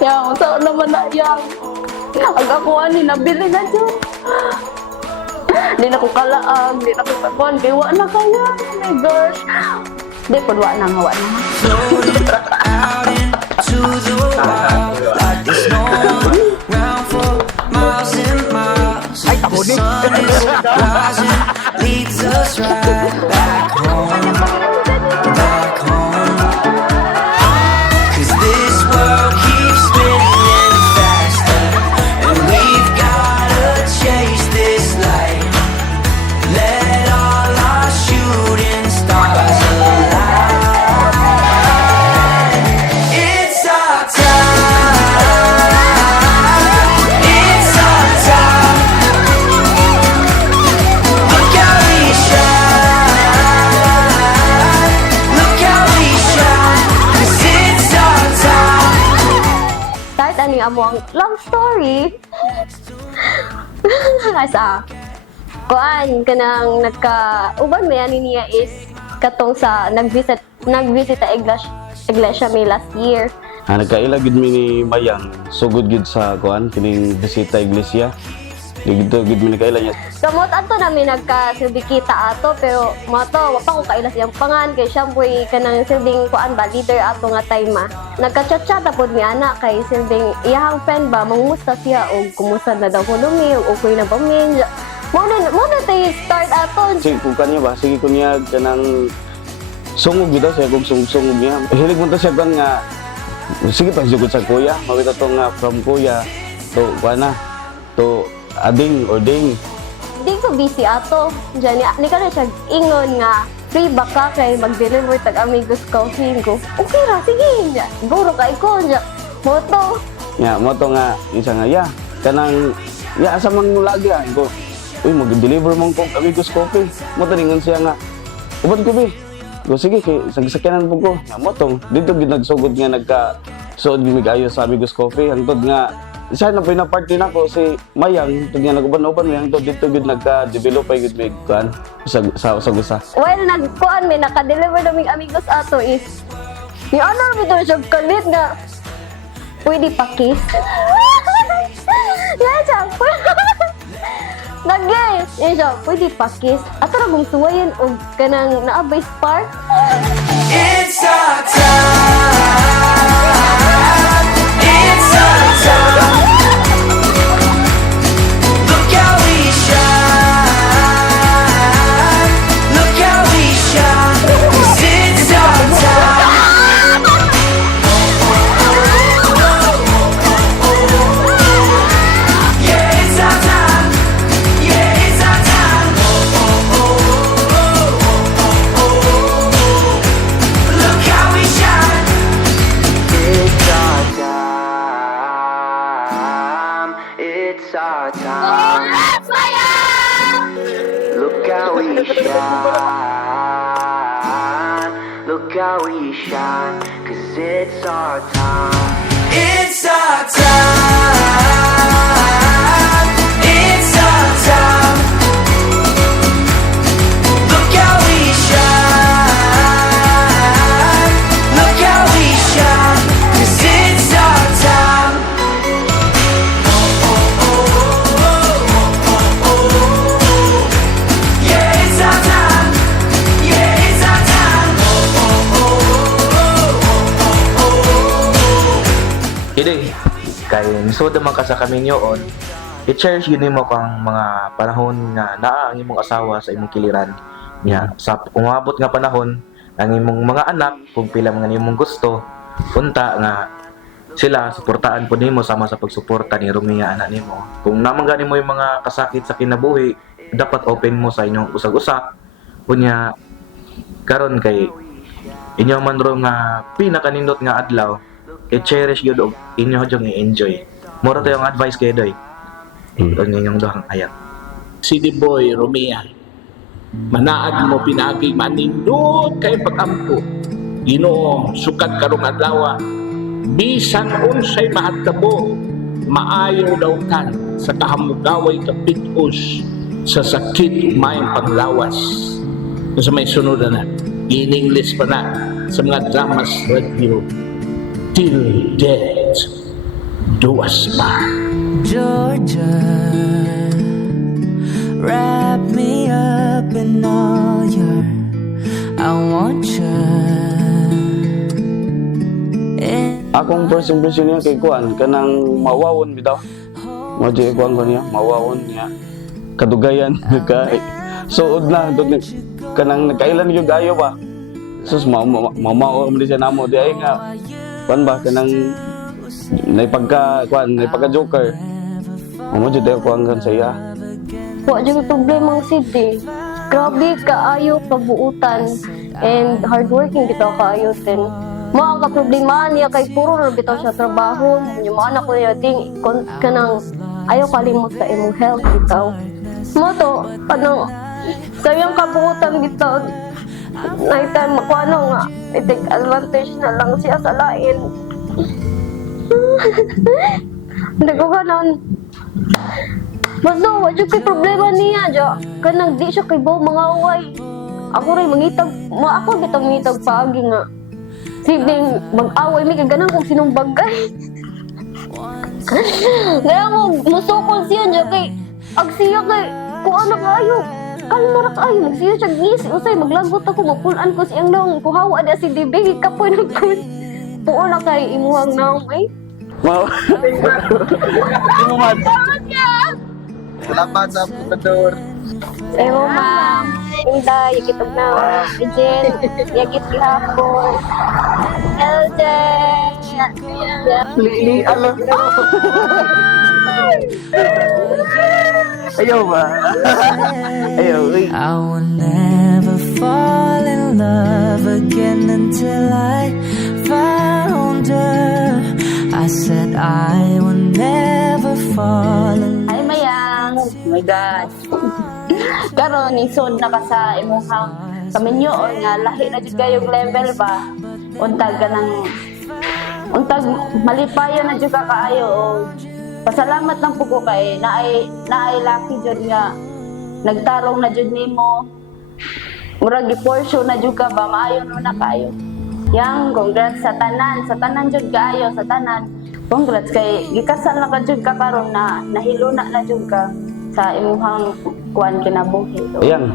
Yang, saan naman na yang? Ang ako ani, nabili na dyan. Di na ko kalaang, di na ko kakuan, kaya wa na kaya. Oh my gosh. Di po, wa na nga, wa na. Floating out into the wild like there's no one round for miles and miles. The sun is rising, leads us right back home, back home. 'Cause this world keeps spinning faster, and we've gotta chase this light. Let all our shooting stars align. It's our time. It's our time. Look how we shine. Look how we shine. 'Cause it's our time. Start ani among love story. Asa? Kuan kanang uban may ani niya is katong sa nagvisit ta iglesia may last year. Nagkaila gid mi ni Mayang sugod gid sa kuan kining bisita iglesia. Dito gid mi nagkaila niya. Kamot ato namin nagka-silbikita ato pero mo to wa pa ko kaila siyang pangan kay siya boy kanang silbing kuan ba leader ato nga time ma. Nagka-chat-chat pod mi ana kay silbing iyang friend ba mangumusta siya og kumusta na daw hulumi og okay na ba min. Mo na tayo start ato. Sige kung kanya ba, sige ko niya kanang sungog gid siya kung sungog niya. Hilig mo ta siya kan nga sige pa jugod sa kuya, mabita to nga from kuya to kuana to ading or ding. Di ko busy ato. Diyan ni ka na siya ingon nga free ba ka kay mag-deliver tag Amigos Coffee ko. Okay ra, sige. Guro ka ko niya. Moto. Ya, mo to nga isa nga ya kanang ya asa man mo lagi ko. Uy, mag-deliver mong kong Amigos Coffee. Mo taningon siya nga. Uban ko bi. Go sige kay sagsakyanan po ko. Ya mo tong dito gid nagsugod nga nagka suod gid ayo sa Amigos Coffee hangtod nga isa na pina-party na ko si Mayang tug nga naguban-uban mi hangtod dito gid nagka-develop ay gid mig kan sa usa. Well, nagkuan may naka-deliver naming Amigos ato is yung ano bitaw siya kalit nga pwede pa kiss. Yan siya. Nag-gay. Yan siya, pwede pa kiss. Ato na kung suwayan o kanang naabay spark. It's our time. It's our time. Look how we shine. Look how we shine. 'Cause it's our time. Yeah, it's our time. Yeah, it's our time. Look how we shine. It's our time. It's our time. Look how we shine. Look how we shine. 'Cause it's our time. It's our time. It's our time. Look how we shine. Look how we shine. 'Cause it's our time. Yeah, it's our time. Yeah, it's our time. Hindi, kay misod naman ka sa kami nyoon, i-cherish yun mo kang mga panahon nga naa ang imong asawa sa imong kiliran. Nya, sa umabot nga panahon, ang imong mga anak, kung pila mga imong gusto, punta nga sila, suportaan po nimo sama sa pagsuporta ni Rumi nga anak nimo. Kung naman gani mo yung mga kasakit sa kinabuhi, dapat open mo sa inyong usag-usap. Kunya, karon kay inyo man ro nga pinakanindot nga adlaw, i-cherish yun og inyo dyong i-enjoy. Mura to yung advice kayo doy. Ang inyong duhang ayat. City Boy Romea, manaag mo pinagi manindot kay pagampo. Ginoo sukat karong adlaw, bisan unsay mahadtabo, maayo daw kan sa kahamugaway kapitos sa sakit umayang panglawas. Sa may sunod na in English pa na sa mga dramas radio till death duwas pa. Georgia, wrap me up in all your I want you. Akong first impression niya kay Kuan, kanang mawawon bitaw. Maji Kuan ko niya, mawawon niya. Kadugayan, kay suod na, kanang nagkailan yung gayo ba? Sus, mamao mo siya namo, di ay nga, Kuan ba, kanang naipagka-joker. Maji tayo Kuan kan sa iya. Wa jud problema ang city. Grabe kaayo pabuutan and hardworking bitaw kaayo ten. Mga ka-problema niya kay puro na bitaw siya trabaho. Yung mga anak ko niya ting kanang ayaw kalimot sa imong health bitaw. Mo to, kanang sayang kabuutan bitaw. Naitay makuano nga, i-take advantage na lang siya sa lain. Hindi ko ganon. Basta, wala kay problema niya, Jo. Kanang di siya kay Bo mga uway. Ako rin mangitag, ako bitang mangitag pagi nga. Sibing mag-away, may kaganan kung sinong bagay. Kaya mo, musukol siya, Jo, kay agsiya kay, kung ano kayo. Kalma na kayo, magsiya siya ngisi. Usay, maglagot ako, mapulan ko siyang naong. Kuhawa na si Dibig, ikapoy ng kun. Tuo na kay imuhang naong, ay. Wow. Inuman. Salamat sa putador. Ewo, ma'am. Inday, yakitog na. Ejen, yakit gihapon. Eljen. Lili, alam. Ayaw ba? Ayaw, uy. I will never fall in love again until I found her. I said I will never fall in Ay, Mayang. Oh my God. Karon isod na ka sa imuhang kaminyo o nga lahi na jud kayong level ba? Untag ka ng untag malipayon na jud ka kaayo o pasalamat lang po ko kay naay lucky jud nga nagtarong na jud nimo. Murag gi-portion na jud ka ba maayo no na kayo. Yang congrats sa tanan jud kaayo sa tanan. Congrats kay gikasal na ka jud ka karon na nahiluna na jud ka sa imuhang kuan kinabuhi. Ayan.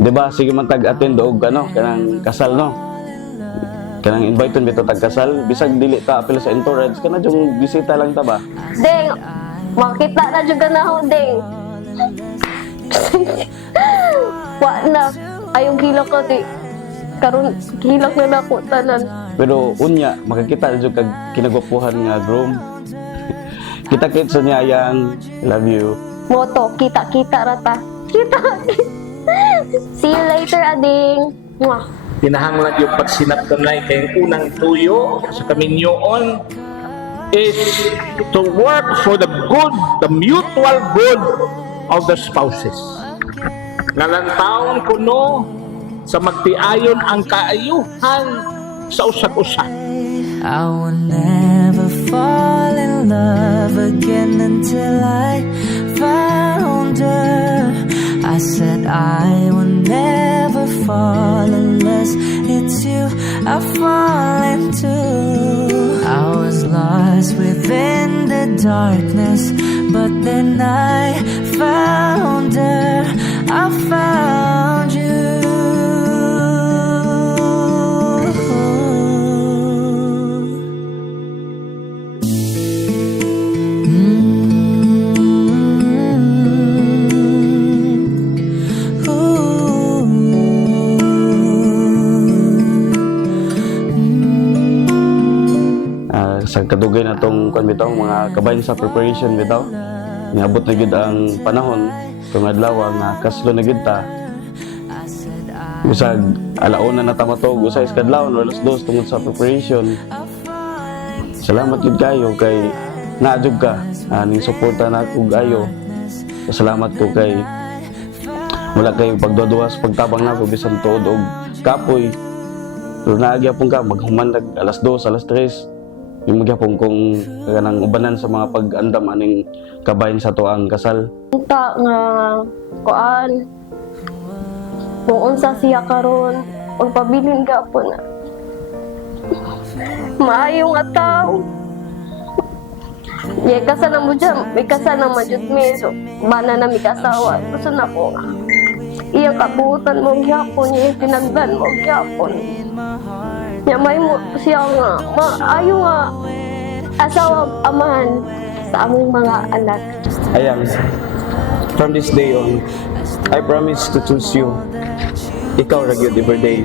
Di ba, sige man tag-attend og ano, kanang kasal, no? Kanang invite bito tag-kasal. Bisag dili ta apil sa entourage, kana yung bisita lang ta ba? Ding, makita na jud ka na ho, Ding. Wa na. Ayong hilak ko, di. Karon hilak na nako tanan. Pero unya, makakita jud kag kinagwapuhan nga groom. Kita-kit sa niya yang love you. Moto, kita-kita rata. Kita. See you later, Ading. Mwah. Kinahanglan yung pagsinaptanay kay unang tuyo sa kaminyoon is to work for the good, the mutual good of the spouses. Nalantaon ko no sa magtiayon ang kaayuhan sa usag-usa. I will never fall in love again until I found her. I said I will never fall unless it's you I fall into. I was lost within the darkness, but then I found her. I found you. Sa kadugay na tong kuan bitaw, mga kabayan sa preparation bitaw. Niabot na gid ang panahon tong adlaw nga kaslo na gid ta. Bisag alauna na ta matog usay sa kadlaw or alas 2 tungod sa preparation. Salamat gid kayo kay naadjog ka ning suporta na ko gayo. Salamat ko kay wala kay pagduduwas pagtabang nako bisan tuod og kapoy. Pero naagya pong ka maghuman alas 2 alas 3. Yung magyapon kung kanang ubanan sa mga pag-andam aning kabayan sa tuang kasal. Unta nga kuan. Kung unsa siya karon, ug pabilin gapon na. Maayo nga tao. Yeah, kasal na mo dyan. May kasal na mo dyan. May so, bana na may kasawa. Gusto na ko. Iya kabuutan mo gyapon. Iya tinagdan mo gyapon. Ya may mo siya nga. Maayo nga. Asawa amahan sa among mga anak. Ayan, from this day on, I promise to choose you. Ikaw ra gyud every day.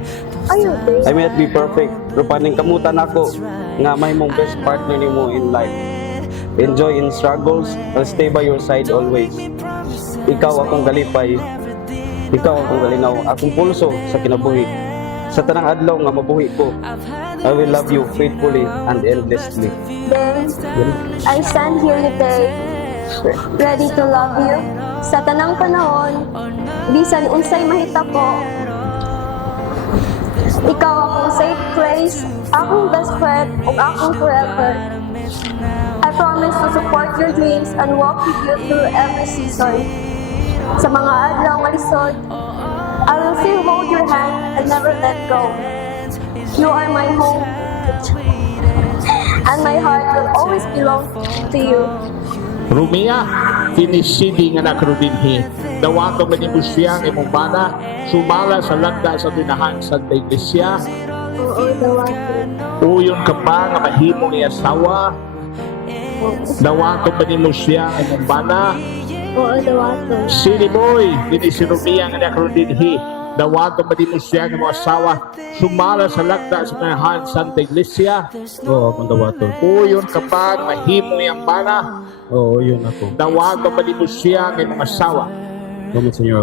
Ayun, I may not be perfect, pero paning kamutan ako nga may mong best partner nimo in life. Enjoy in struggles, I'll stay by your side always. Ikaw akong galipay, ikaw akong galinaw, akong pulso sa kinabuhi. Sa tanang adlaw nga mabuhi ko, I will love you faithfully and endlessly. Then, I stand here today, ready to love you. Sa tanang panahon, bisan unsay mahita ko, ikaw akong safe place, akong best friend, ug akong forever. I promise to support your dreams and walk with you through every season. Sa mga adlaw nga lisod, I will still hold your hand and never let go. You are my home, and my heart will always belong to you. Rumia, finisidi nga nakrudinhi. Dawato ba ni Busyang imong bana, sumala sa lagda sa tinahan sa iglesia. Oo, dawato. Uyon ka pa nga mahimo ni asawa. Dawato ba ni Busyang imong bana. Oo, dawato. Sini boy, dini si Rumia nga nakrudinhi. Dawato ba ni Busyang imong asawa, sumala sa lagda sa tinahan sa iglesia. Oo, kung dawato. Uyon ka pa nga mahimo ni ang bana. Oo, yun ako. Dawato ba ni Busyang imong asawa. Salamat sa inyo.